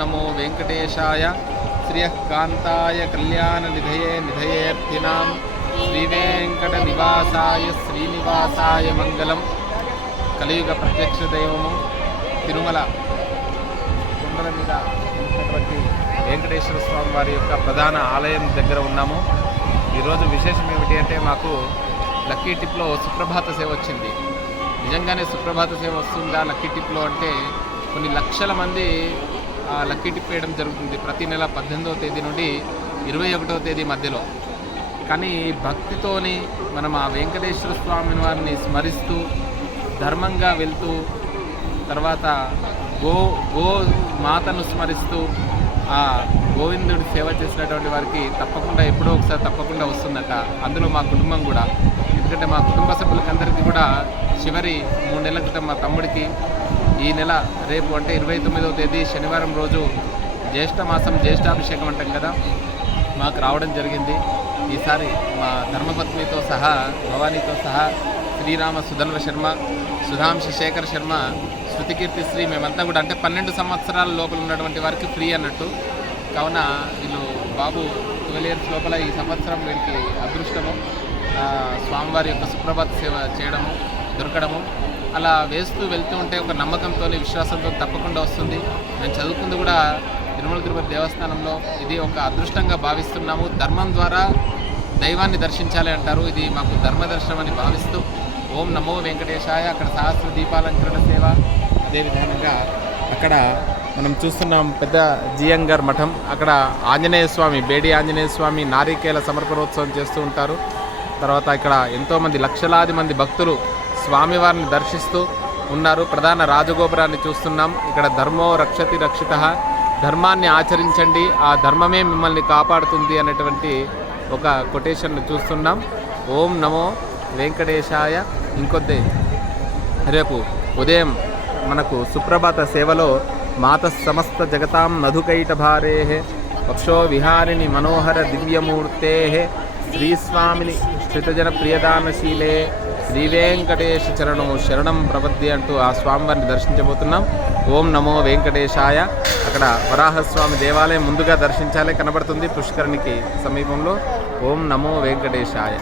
నమో వెంకటేశాయ. శ్రియకాంతాయ కళ్యాణ నిధయే నిధయేర్థినాం శ్రీవేంకట నివాసాయ శ్రీనివాసాయ మంగళం. కలియుగ ప్రత్యక్ష దైవము తిరుమల కొండల మీద ఉన్నటువంటి వెంకటేశ్వర స్వామి వారి యొక్క ప్రధాన ఆలయం దగ్గర ఉన్నాము. ఈరోజు విశేషం ఏమిటి అంటే మాకు లక్కీ టిప్లో సుప్రభాత సేవ వచ్చింది. నిజంగానే సుప్రభాత సేవ వస్తుందా లక్కీ టిప్లో అంటే కొన్ని లక్షల మంది లక్కీ టిప్ వేయడం జరుగుతుంది ప్రతి నెల పద్దెనిమిదవ తేదీ నుండి ఇరవై ఒకటవ తేదీ మధ్యలో. కానీ భక్తితోని మనం ఆ వెంకటేశ్వర స్వామిని వారిని స్మరిస్తూ ధర్మంగా వెళ్తూ తర్వాత గో గో మాతను స్మరిస్తూ ఆ గోవిందుడి సేవ చేసినటువంటి వారికి తప్పకుండా ఎప్పుడో ఒకసారి తప్పకుండా వస్తుందట. అందులో మా కుటుంబం కూడా. ఎందుకంటే మా కుటుంబ సభ్యులకందరికీ కూడా చివరి మూడు నెలల క్రితం మా తమ్ముడికి ఈ నెల రేపు అంటే ఇరవై తొమ్మిదవ తేదీ శనివారం రోజు జ్యేష్ఠ మాసం జ్యేష్ఠాభిషేకం అంటాం కదా. మాకు రావడం జరిగింది. ఈసారి మా ధర్మపత్నితో సహా భవానీతో సహా శ్రీరామ సుధన్వ శర్మ సుధాంశ శేఖర్ శర్మ శృతికీర్తి శ్రీ మేమంతా కూడా అంటే పన్నెండు సంవత్సరాల లోపల ఉన్నటువంటి వారికి ఫ్రీ అన్నట్టు. కావున వీళ్ళు బాబు ట్వెల్వ్ ఇయర్స్ లోపల ఈ సంవత్సరం వీరికి అదృష్టము. స్వామివారి యొక్క సుప్రభాత సేవ చేయడము. దొరకడము. అలా వేస్తూ వెళ్తూ ఉంటే ఒక నమ్మకంతో విశ్వాసంతో తప్పకుండా వస్తుంది. మేము చదువుకుంది కూడా తిరుమల తిరుపతి దేవస్థానంలో. ఇది ఒక అదృష్టంగా భావిస్తున్నాము. ధర్మం ద్వారా దైవాన్ని దర్శించాలి అంటారు. ఇది మాకు ధర్మ దర్శనం అని భావిస్తూ ఓం నమో వెంకటేశాయ. అక్కడ సహస్ర దీపాలంకరణ సేవ. అదేవిధంగా అక్కడ మనం చూస్తున్నాం పెద్ద జియంగర్ మఠం. అక్కడ ఆంజనేయ స్వామి బేడి ఆంజనేయ స్వామి నారికేల సమర్పణోత్సవం చేస్తూ ఉంటారు. తర్వాత ఇక్కడ ఎంతోమంది లక్షలాది మంది భక్తులు స్వామివారిని దర్శిస్తూ ఉన్నారు. ప్రధాన రాజగోపురాన్ని చూస్తున్నాం. ఇక్కడ ధర్మో రక్షతి రక్షిత. ధర్మాన్ని ఆచరించండి. ఆ ధర్మమే మిమ్మల్ని కాపాడుతుంది అనేటువంటి ఒక కొటేషన్ను చూస్తున్నాం. ఓం నమో వెంకటేశాయ. ఇంకొద్ది. రేపు ఉదయం మనకు సుప్రభాత సేవలో మాత సమస్త జగతాం మధుకైట భారే. పక్షో విహారిణి మనోహర దివ్యమూర్తే. శ్రీస్వామిని శ్రితజన ప్రియదానశీలే శ్రీ వెంకటేశ చరణము శరణం ప్రపద్ది అంటూ ఆ స్వామివారిని దర్శించబోతున్నాం. ఓం నమో వెంకటేశాయ. అక్కడ వరాహస్వామి దేవాలయం ముందుగా దర్శించాలే కనబడుతుంది పుష్కరునికి సమీపంలో. ఓం నమో వెంకటేశాయ.